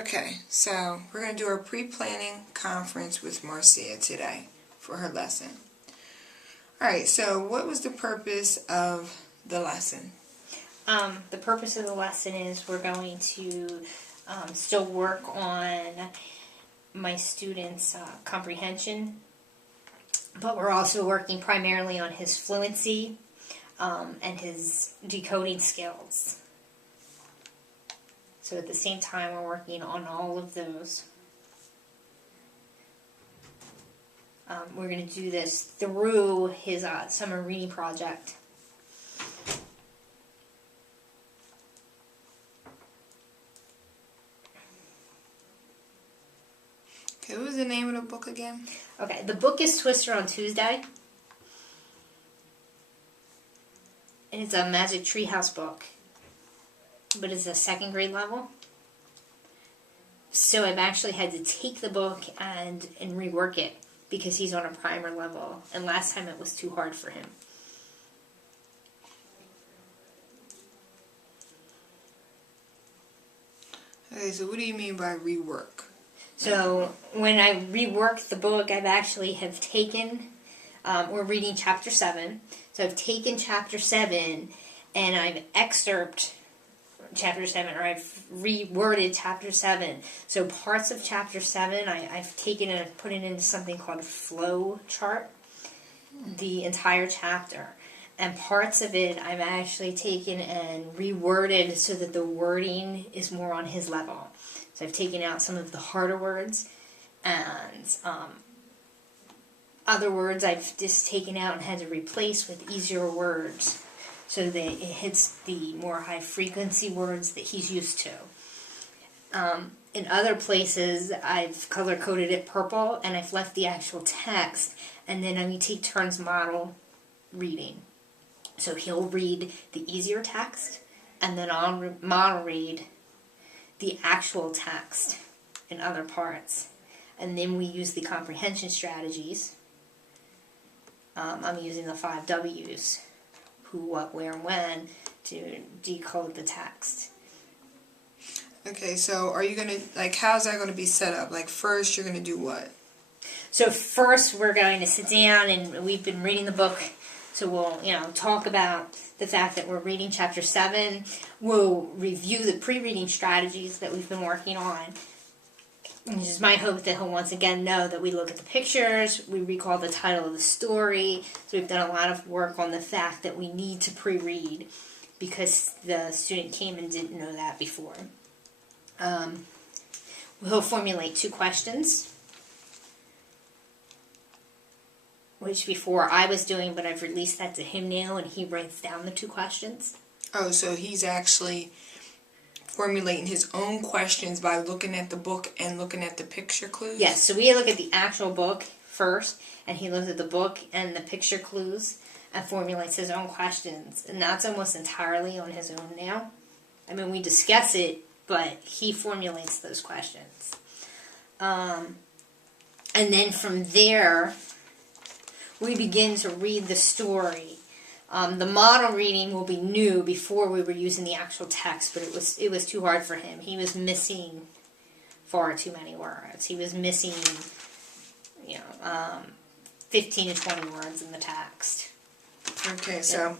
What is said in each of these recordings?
Okay, so we're going to do our pre-planning conference with Marcia today for her lesson. Alright, so what was the purpose of the lesson? The purpose of the lesson is we're going to still work on my students' comprehension, but we're also working primarily on his fluency and his decoding skills. So at the same time, we're working on all of those. We're going to do this through his summer reading project. Okay, what was the name of the book again? Okay, the book is Twister on Tuesday. And it's a Magic Treehouse book. But it's a second grade level. So I've actually had to take the book and rework it because he's on a primer level. And last time it was too hard for him. Okay, so what do you mean by rework? So when I rework the book, I've actually have taken, we're reading chapter 7. So I've taken chapter 7 and I've excerpted chapter 7, or I've reworded chapter 7. So parts of chapter 7 I've taken and I've put it into something called a flow chart, the entire chapter. And parts of it I've actually taken and reworded so that the wording is more on his level. So I've taken out some of the harder words, and other words I've just taken out and had to replace with easier words, so that it hits the more high frequency words that he's used to. In other places, I've color coded it purple, and I've left the actual text, and then I'm going to take turns model reading. So he'll read the easier text, and then I'll model read the actual text in other parts. And then we use the comprehension strategies. I'm using the 5 W's. Who, what, where, and when, to decode the text. Okay, so are you going to, like, how's that going to be set up? Like, first you're going to do what? So first we're going to sit down, and we've been reading the book, so we'll, talk about the fact that we're reading chapter 7. We'll review the pre-reading strategies that we've been working on. It is my hope that he'll once again know that we look at the pictures, we recall the title of the story. So we've done a lot of work on the fact that we need to pre-read because the student came and didn't know that before. He'll formulate 2 questions, which before I was doing, but I've released that to him now, and he writes down the 2 questions. Oh, so he's actually formulating his own questions by looking at the book and looking at the picture clues? Yes, so we look at the actual book first, and he looks at the book and the picture clues and formulates his own questions. And that's almost entirely on his own now. I mean, we discuss it, but he formulates those questions. And then from there, we begin to read the story. The model reading will be new. Before we were using the actual text, but it was too hard for him. He was missing far too many words. He was missing, 15 to 20 words in the text. Okay, so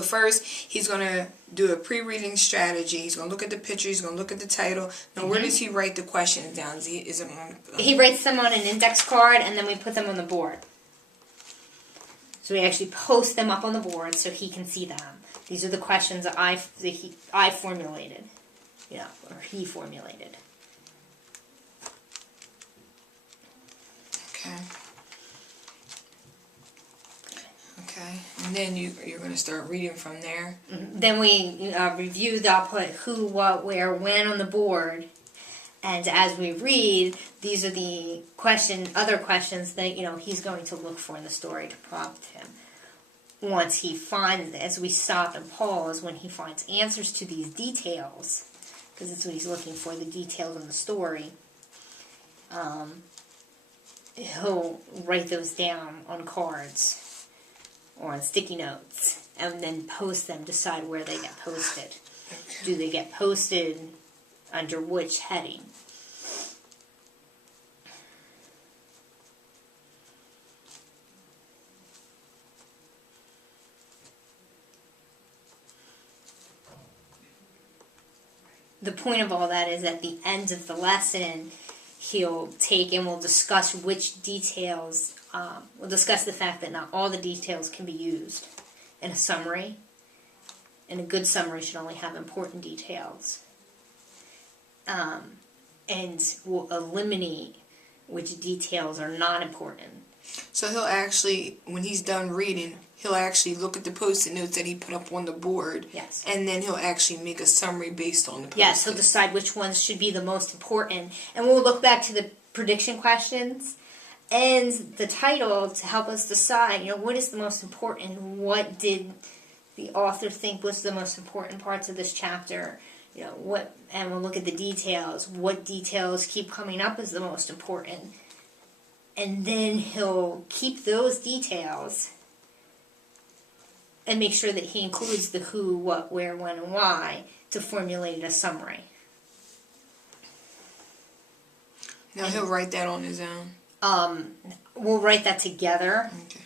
first he's going to do a pre-reading strategy. He's going to look at the picture. He's going to look at the title. Now, where does he write the questions down? He writes them on an index card, and then we put them on the board. So we actually post them up on the board so he can see them. These are the questions that I formulated, or he formulated. Okay. And then you're going to start reading from there. Mm-hmm. Then we review. I'll put who, what, where, when on the board. And as we read, these are the other questions that, he's going to look for in the story to prompt him. Once he finds, as we stop and pause, when he finds answers to these details, because that's what he's looking for, the details in the story, he'll write those down on cards or on sticky notes and then post them, decide where they get posted. Okay. Do they get posted under which heading. The point of all that is at the end of the lesson, he'll take and we'll discuss which details, we'll discuss the fact that not all the details can be used in a summary, and a good summary should only have important details. And we'll eliminate which details are not important. So he'll actually, when he's done reading, he'll actually look at the post-it notes that he put up on the board. Yes. And then he'll actually make a summary based on the post-it. Yes, he'll decide which ones should be the most important. And we'll look back to the prediction questions and the title to help us decide, what is the most important? What did the author think was the most important parts of this chapter? And we'll look at the details. What details keep coming up as the most important? And then he'll keep those details and make sure that he includes the who, what, where, when, and why to formulate a summary. Now he'll write that on his own? We'll write that together. Okay.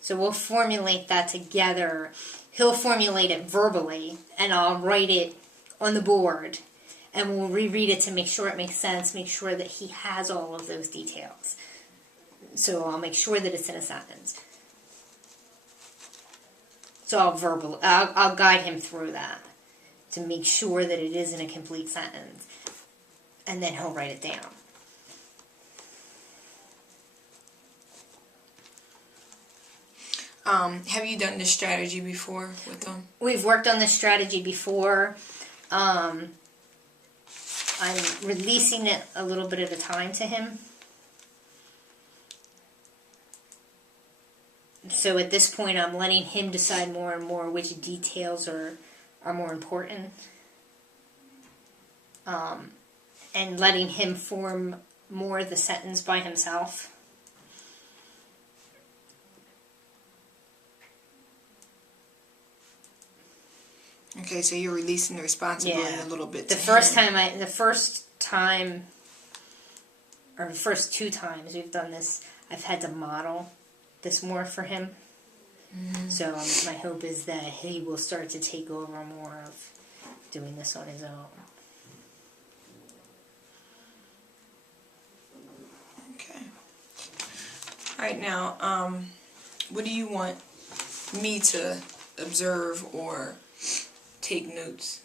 So we'll formulate that together. He'll formulate it verbally, and I'll write it on the board. And we'll reread it to make sure it makes sense, make sure that he has all of those details. So I'll make sure that it's in a sentence. So I'll guide him through that to make sure that it is in a complete sentence. And then he'll write it down. Have you done this strategy before with them? We've worked on this strategy before. I'm releasing it a little bit at a time to him. So at this point, I'm letting him decide more and more which details are more important. And letting him form more of the sentence by himself. Okay, so you're releasing the responsibility a little bit. The first two times we've done this, I've had to model this more for him. Mm-hmm. So my hope is that he will start to take over more of doing this on his own. Okay. All right, now, what do you want me to observe or take notes?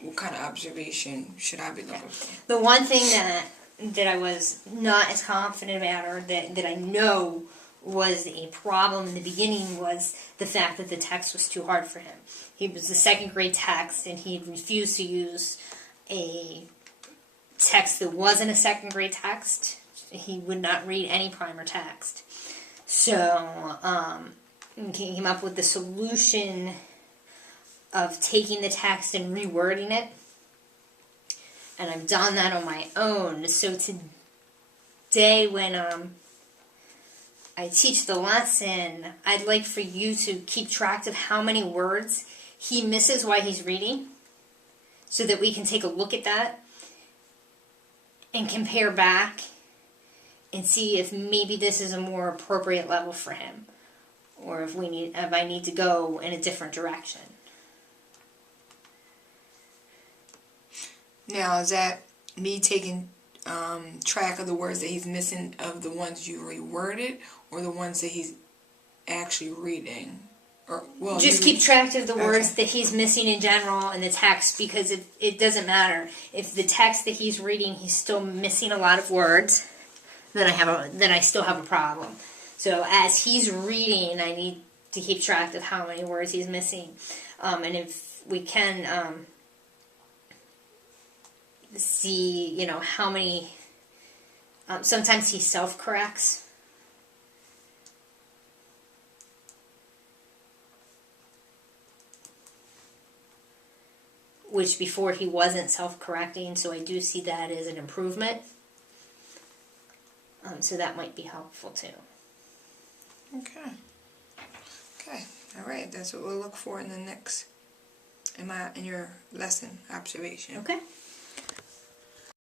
What kind of observation should I be looking for? The one thing that I was not as confident about, or that I know was a problem in the beginning, was the fact that the text was too hard for him. He was a second grade text, and he refused to use a text that wasn't a second grade text. He would not read any primer text. So he came up with the solution of taking the text and rewording it. And I've done that on my own. So today when I teach the lesson, I'd like for you to keep track of how many words he misses while he's reading, so that we can take a look at that and compare back and see if maybe this is a more appropriate level for him, or if I need to go in a different direction. Now, is that me taking track of the words that he's missing, of the ones you reworded, or the ones that he's actually reading? Or just keep track of the words that he's missing in general in the text, because it doesn't matter. If the text that he's reading, he's still missing a lot of words, then I still have a problem. So as he's reading, I need to keep track of how many words he's missing. And if we can see, how many, sometimes he self-corrects. Which before he wasn't self-correcting, so I do see that as an improvement. So that might be helpful too. Okay. All right, that's what we'll look for in the next in your lesson observation. Okay.